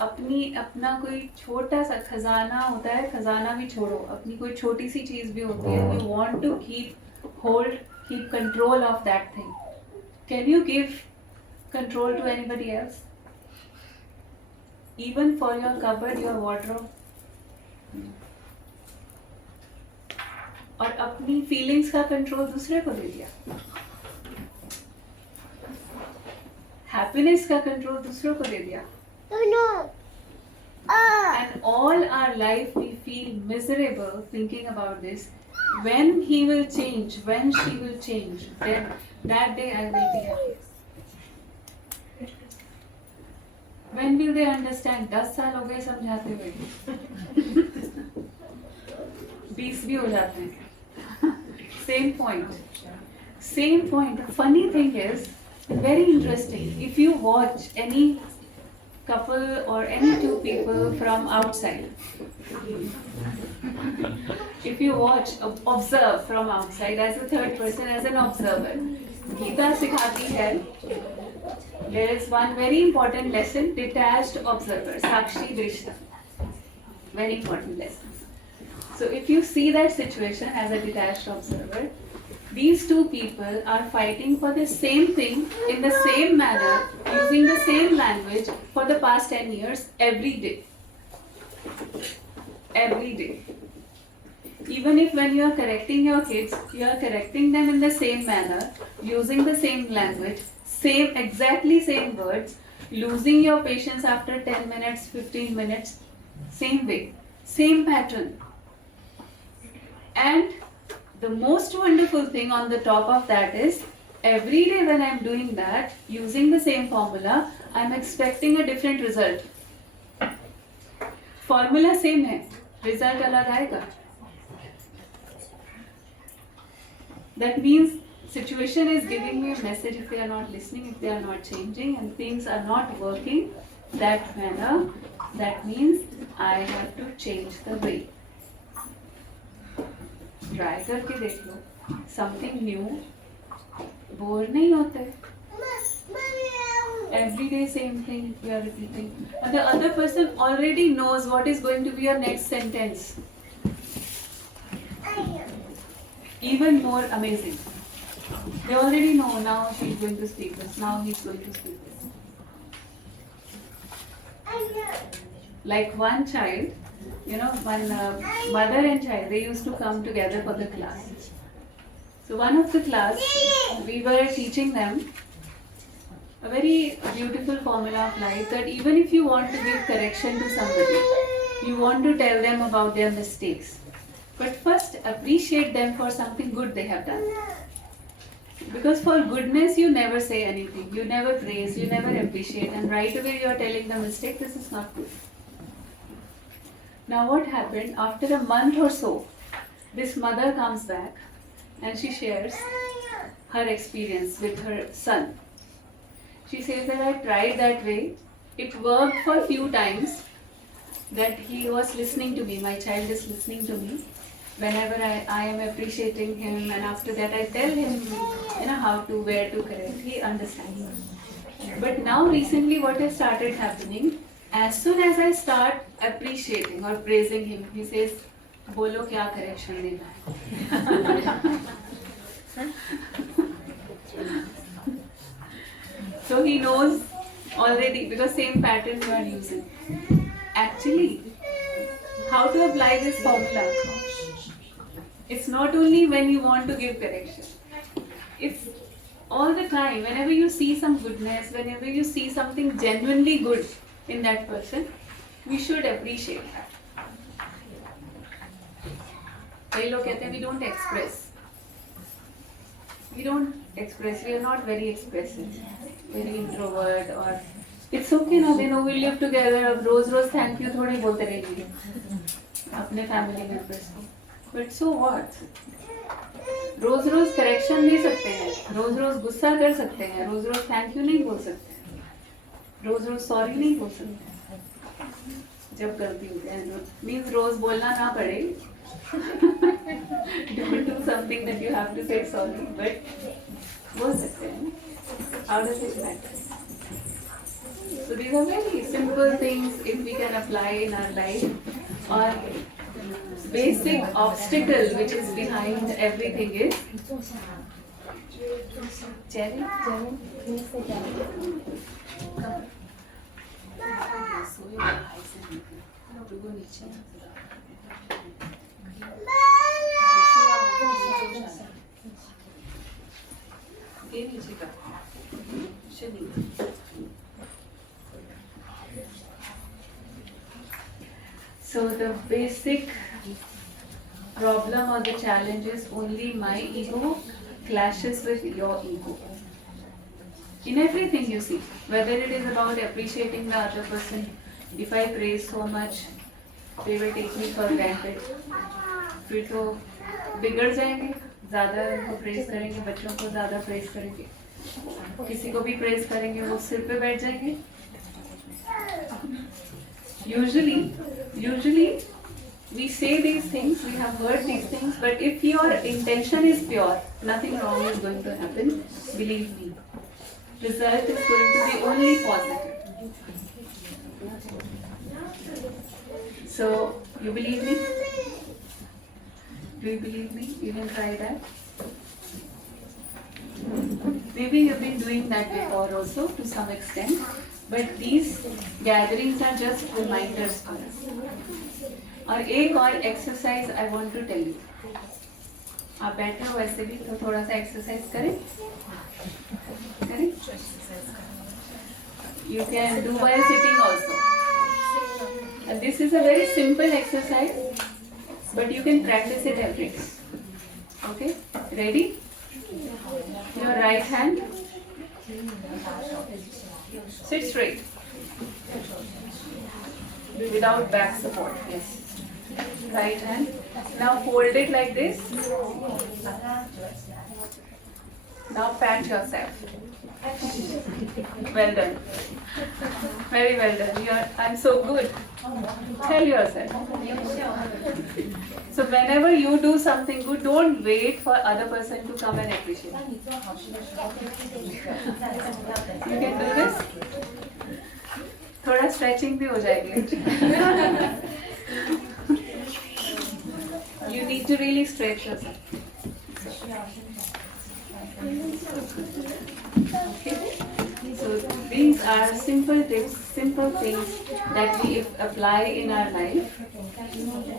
अपना कोई छोटा सा खजाना होता है, खजाना भी छोड़ो, अपनी कोई छोटी सी चीज भी होती है, you want to keep control of that thing. Can you give control to anybody else? Even for your cupboard, your wardrobe. और अपनी फीलिंग्स का कंट्रोल दूसरे को दे दिया, हैप्पीनेस का कंट्रोल दूसरों को दे दिया. And all our life we feel miserable thinking about this. When he will change, when she will change, then that day I will be happy. When will they understand? 10 साल हो गए समझाते हुए, 20 भी हो जाते हैं. Same point. Same point. The funny thing is, very interesting. If you watch any couple or any two people from outside, if you watch, observe from outside as a third person, as an observer, Gita sikhati hai, there is one very important lesson, detached observer, Sakshi Drishta. Very important lesson. So if you see that situation as a detached observer, these two people are fighting for the same thing in the same manner, using the same language for the past 10 years, every day. Every day. Even if when you are correcting your kids, you are correcting them in the same manner, using the same language, exactly same words, losing your patience after 10 minutes, 15 minutes, same way, same pattern. And the most wonderful thing on the top of that is, every day when I'm doing that, using the same formula, I'm expecting a different result. Formula same है, result अलग आएगा. That means situation is giving me a message. If they are not listening, if they are not changing, and things are not working that manner, that means I have to change the way. Try करके देख लो, something new, bore नहीं होते. Every day same thing we are repeating, and the other person already knows what is going to be your next sentence. Even more amazing, they already know, now she is going to speak this, now he is going to speak this. Like one child, one mother and child, they used to come together for the class. So one of the class, we were teaching them a very beautiful formula of life, that even if you want to give correction to somebody, you want to tell them about their mistakes, but first appreciate them for something good they have done. Because for goodness you never say anything, you never praise, you never appreciate, and right away you are telling the mistake, this is not good. Now what happened, after a month or so, this mother comes back and she shares her experience with her son. She says that I tried that way, it worked for a few times, that he was listening to me, my child is listening to me whenever I am appreciating him, and after that I tell him how to, where to correct, he understands. But now recently what has started happening, as soon as I start appreciating or praising him, he says, "Bolo kya correction dena hai." So he knows already, because same pattern you are using. Actually, how to apply this formula? It's not only when you want to give correction. It's all the time. Whenever you see some goodness, whenever you see something genuinely good in that person, we should appreciate that. कई लोग कहते हैं we don't express. We are not very expressive, very introvert, or it's okay now, we live together, अब रोज thank you थोड़ी बोलते रहेंगे अपने family members को. But so what? Rose correction दे सकते हैं, रोज गुस्सा कर सकते हैं, रोज thank you नहीं बोल सकते हैं, रोज sorry नहीं बोल सकते हैं. जब गलती होती है, means रोज बोलना ना पड़े. Don't do something that you have to say sorry, but बोल सकते हैं. How does it matter? So These are very simple things if we can apply in our life. Or basic obstacle which is behind everything is Jerry. So the basic problem or the challenge is only my ego clashes with your ego. In everything you see, whether it is about appreciating the other person, if I praise so much, they will take me for granted. फिर तो बिगड़ जाएंगे, ज़्यादा उनको press करेंगे, बच्चों को ज़्यादा प्रेस करेंगे, किसी को भी प्रेस करेंगे वो सिर पे बैठ जाएंगे. Usually we say these things, we have heard these things, but if your intention is pure, nothing wrong is going to happen. Believe me, result is going to be only positive. So, you believe me? Do you believe me? You can try that. Maybe you've been doing that before also to some extent, but these gatherings are just reminders for us. और एक और exercise I want to tell you. आप बैठे हो वैसे भी तो थोड़ा सा एक्सरसाइज करें. You can do while sitting also. And this is a very simple exercise, but you can practice it every day. Okay? Ready? Your right hand. Sit straight. Without back support. Yes. Right hand. Now fold it like this. Now pat yourself. Well done. Very well done. I'm so good. Tell yourself. So whenever you do something good, don't wait for other person to come and appreciate. You can do this. थोड़ा stretching भी हो जाएगी. You need to really stretch yourself. Okay. So these are simple tips, simple things that we apply in our life.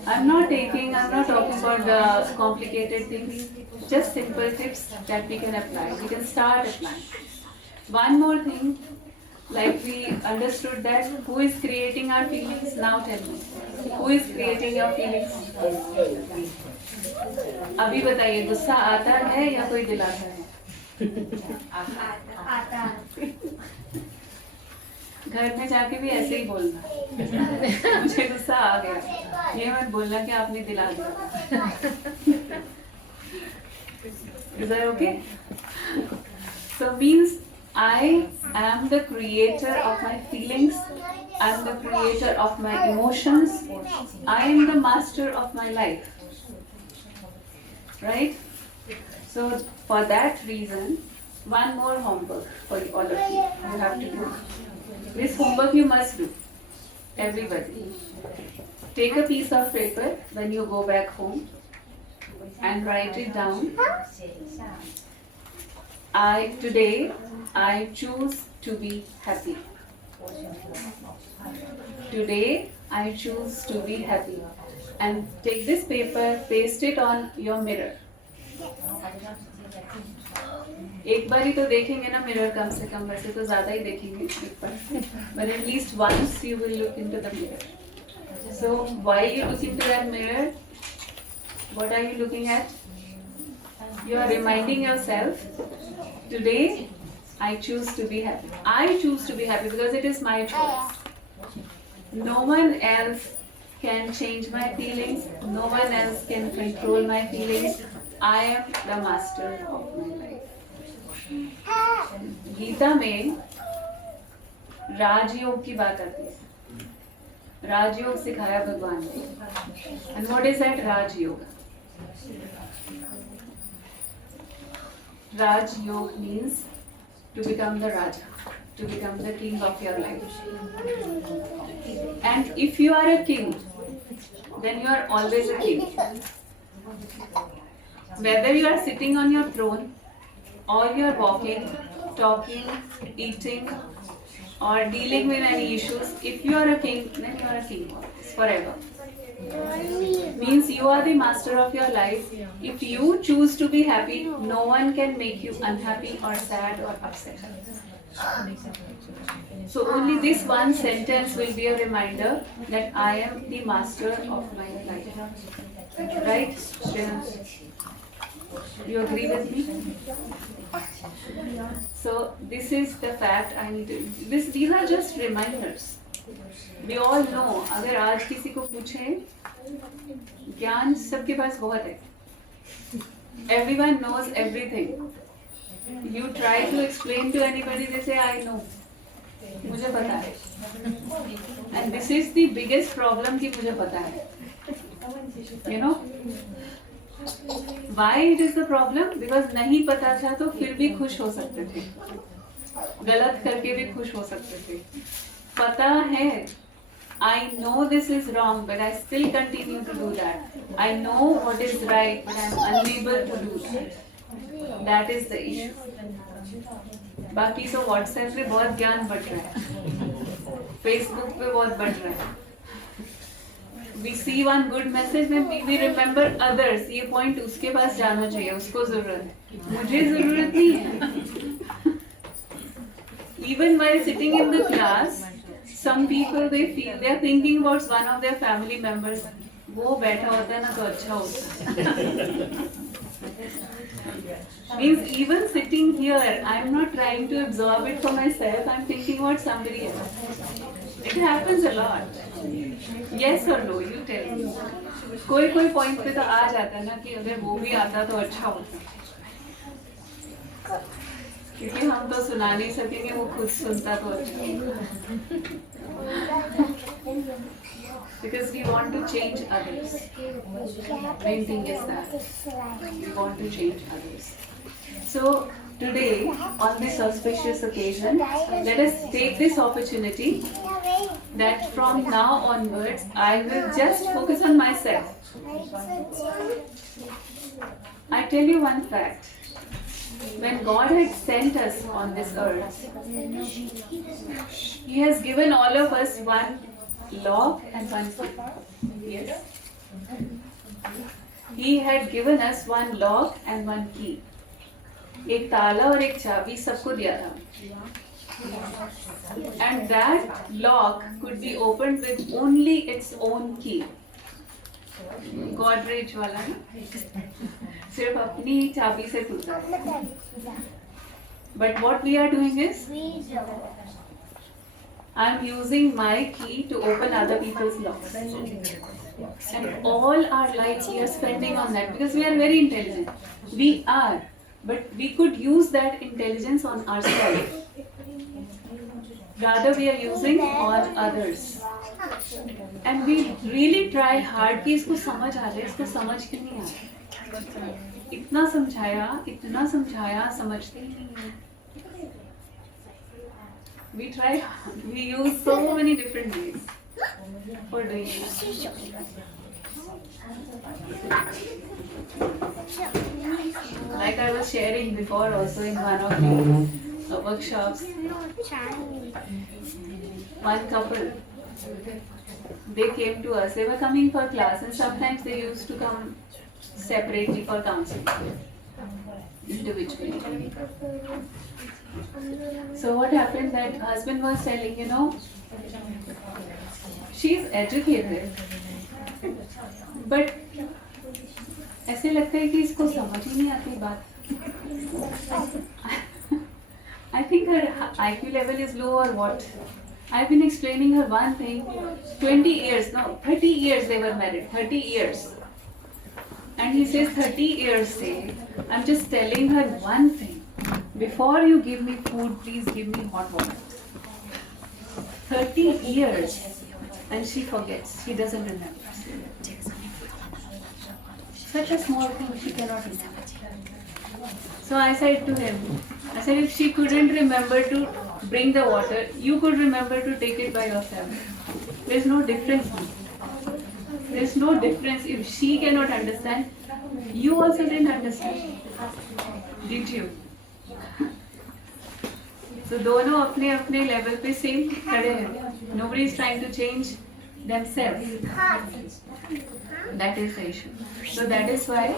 I'm not talking about the complicated things, just simple tips that we can apply. We can start applying. One more thing, like we understood that who is creating our feelings, now tell me. Who is creating your feelings? अभी बताइए, गुस्सा आता है या कोई दिलाता है? आता. घर में जाके भी ऐसे ही बोलना, मुझे गुस्सा आ गया, ये मत बोलना कि आपने दिला दिया. Is that okay? So means I am the creator of my feelings, I am the creator of my emotions, I am the master of my life. Right? So for that reason, one more homework for all of you. You have to do. This homework you must do. Everybody. Take a piece of paper when you go back home and write it down. Today I choose to be happy. Today I choose to be happy. And take this paper, paste it on your mirror. एक बार ही तो देखेंगे ना mirror, कम से कम, वैसे तो ज़्यादा ही देखेंगे एक बार, but at least once you will look into the mirror. So while you look into that mirror, what are you looking at? You are reminding yourself, today I choose to be happy. I choose to be happy because it is my choice. No one else can change my feelings. No one else can control my feelings. I am the master of my life. Gita में राजयोग की बात आती है. राजयोग सिखाया भगवान ने. And what is that Rajyoga? Raj Yoga means to become the Raja, to become the king of your life. And if you are a king, then you are always a king. Whether you are sitting on your throne, or you are walking, talking, eating, or dealing with any issues, if you are a king, then you are a king forever. Means you are the master of your life. If you choose to be happy, no one can make you unhappy or sad or upset. So only this one sentence will be a reminder that I am the master of my life. Right, Shreyans? You agree with me? So this is the fact I need to. These are just reminders. We all know. अगर आज किसी को पूछे, ज्ञान सबके पास बहुत है. Everyone knows everything. You try to explain to anybody, they say I know. मुझे पता है. And this is the biggest problem कि मुझे पता है. You know? Why it is the problem? Because नहीं पता था तो फिर भी खुश हो सकते थे. गलत करके भी खुश हो सकते थे. पता है. I know this is wrong, but I still continue to do that. I know what is right, but I am unable to do that. That is the issue. बाकी तो WhatsApp पे बहुत ज्ञान बढ़ रहा है, Facebook पे बहुत बढ़ रहा है. We see one good message, then we remember others. ये point उसके पास जाना चाहिए, उसको जरूरत है, मुझे जरूरत नहीं है. Even while sitting in the class, some people they feel they are thinking about one of their family members. वो बैठा होता है ना तो अच्छा होता है. Means even sitting here, I am not trying to absorb it for myself. I am thinking about somebody else. It happens a lot. Yes or no? You tell me. कोई point पे तो आ जाता है ना कि अगर वो भी आता तो अच्छा होता. क्योंकि हम तो सुना नहीं सकेंगे, वो खुद सुनता तो अच्छा. Because we want to change others. Main thing is that we want to change others. So today, on this auspicious occasion, let us take this opportunity that from now onwards, I will just focus on myself. I tell you one fact. When God had sent us on this earth, He has given all of us one lock and one key. Yes. He had given us one lock and one key. एक ताला और एक चाबी सबको दिया था. And that lock could be opened with only its own key. Godrej वाला ना, सिर्फ अपनी चाबी से खुलता है. But what we are doing is, I am using my key to open other people's locks. And all our lives we are spending on that because we are very intelligent. We are, but we could use that intelligence on ourselves. Rather we are using on others. And we really try hard कि इसको समझ आ जाए, इसको समझ क्यों नहीं आ रहा. इतना समझाया समझते ही नहीं है. We try, we use so many different ways for doing that. Like I was sharing before also in one of the workshops, one couple, they came to us, they were coming for class and sometimes they used to come separately for counseling, individually. So what happened, that husband was telling, she's educated, but ऐसे लगता है कि इसको समझ ही नहीं आती बात. I think her IQ level is low or what. I've been explaining her one thing. 20 years, no, 30 years they were married. 30 years. And he says 30 years say, I'm just telling her one thing. Before you give me food, please give me hot water. 30 years. And she forgets. She doesn't remember. Such a small thing she cannot remember. So I said to him, if she couldn't remember to bring the water, you could remember to take it by yourself. There's no difference. There's no difference. If she cannot understand, you also didn't understand. Did you? So दोनों अपने अपने level पे same खड़े हैं. Nobody is trying to change themselves. That is the issue. So that is why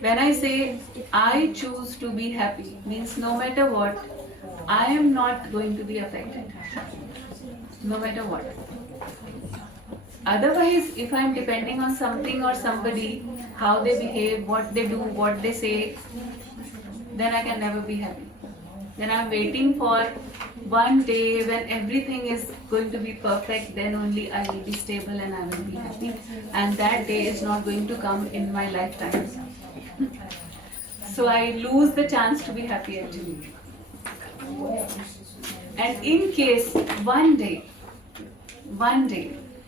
when I say I choose to be happy, means no matter what, I am not going to be affected. No matter what. Otherwise, if I am depending on something or somebody, how they behave, what they do, what they say, then I can never be happy. Then I am waiting for one day when everything is going to be perfect, then only I will be stable and I will be happy. And that day is not going to come in my lifetime. So I lose the chance to be happy actually. And in case one day,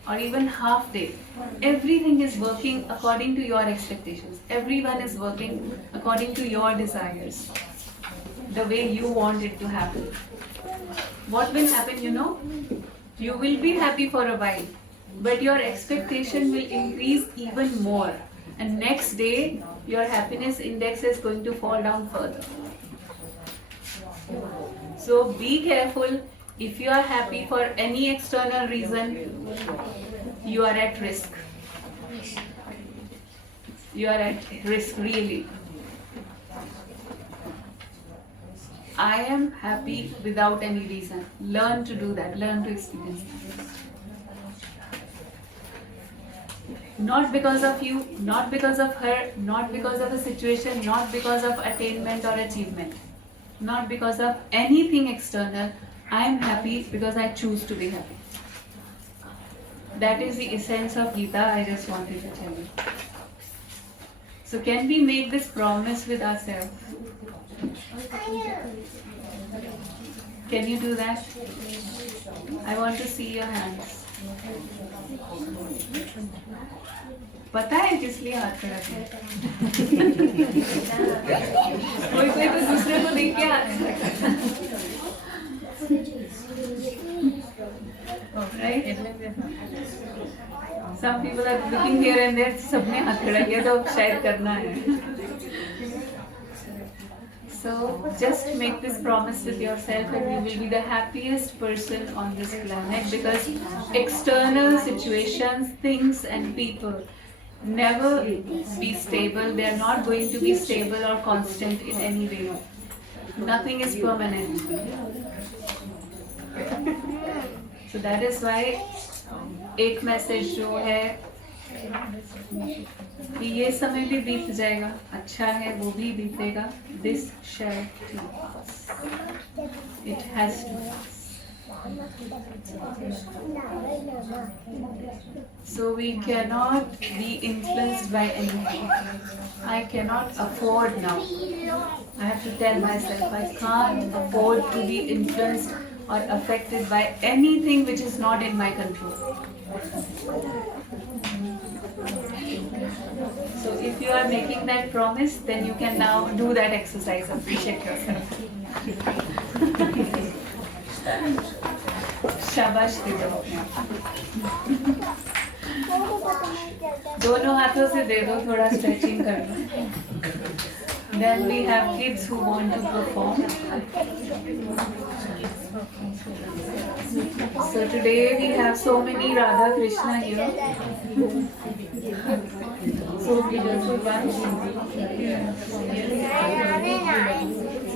or even half day, everything is working according to your expectations. Everyone is working according to your desires, the way you want it to happen. What will happen, you know? You will be happy for a while, but your expectation will increase even more. And next day, your happiness index is going to fall down further. So be careful. If you are happy for any external reason, you are at risk. You are at risk, really. I am happy without any reason. Learn to do that. Learn to experience that. Not because of you, not because of her, not because of a situation, not because of attainment or achievement, not because of anything external. I am happy because I choose to be happy. That is the essence of Gita. I just wanted to tell you. So can we make this promise with ourselves? Can you do that? I want to see your hands. पता है किस लिए हाथ खड़ा किया? कोई तो दूसरे को देख के हाथ खड़ा. Right? Some people are looking here and there. सबने हाथ खड़ा किया तो शायद करना है. So just make this promise with yourself and you will be the happiest person on this planet, because external situations, things and people never be stable. They are not going to be stable or constant in any way. Nothing is permanent. So that is why एक message जो है कि ये समय भी बीत जाएगा, अच्छा है वो भी बीतेगा. This shall too pass. It has to pass. So we cannot be influenced by anything. I cannot afford now. I have to tell myself I can't afford to be influenced or affected by anything which is not in my control. So if you are making that promise, then you can now do that exercise. Appreciate yourself. शाबाश दे दो. दोनों हाथों से दे दो, थोड़ा stretching कर लो. Then we have kids who want to perform. So today we have so many Radha Krishna here. So beautiful ones.